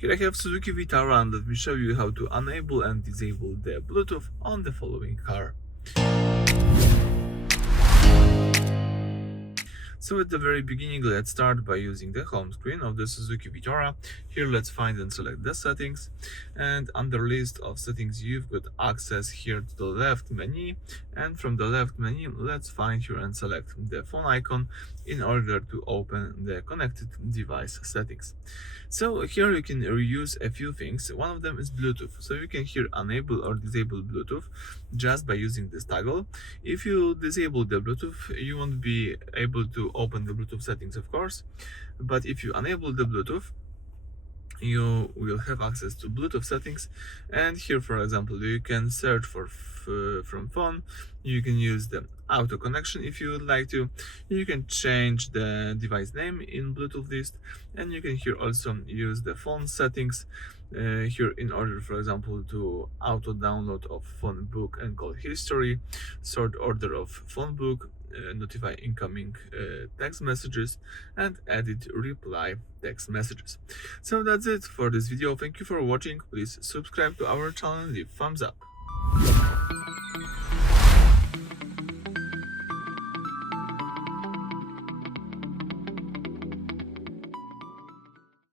Here I have Suzuki Vitara, and let me show you how to enable and disable the Bluetooth on the following car. So at the very beginning, let's start by using the home screen of the Suzuki Vitara. Here let's find and select the settings, and under list of settings you've got access here to the left menu, and from the left menu let's find here and select the phone icon in order to open the connected device settings. So here you can reuse a few things. One of them is Bluetooth, so you can here enable or disable Bluetooth just by using this toggle. If you disable the Bluetooth, you won't be able to open the Bluetooth settings, of course, but if you enable the Bluetooth, you will have access to Bluetooth settings, and here, for example, you can search for from phone. You can use the auto connection if you would like to. You can change the device name in Bluetooth list, and you can here also use the phone settings here in order, for example, to auto download of phone book and call history, sort order of phone book, notify incoming text messages, and edit reply text messages. So that's it for this video. Thank you for watching. Please subscribe to our channel and leave thumbs up.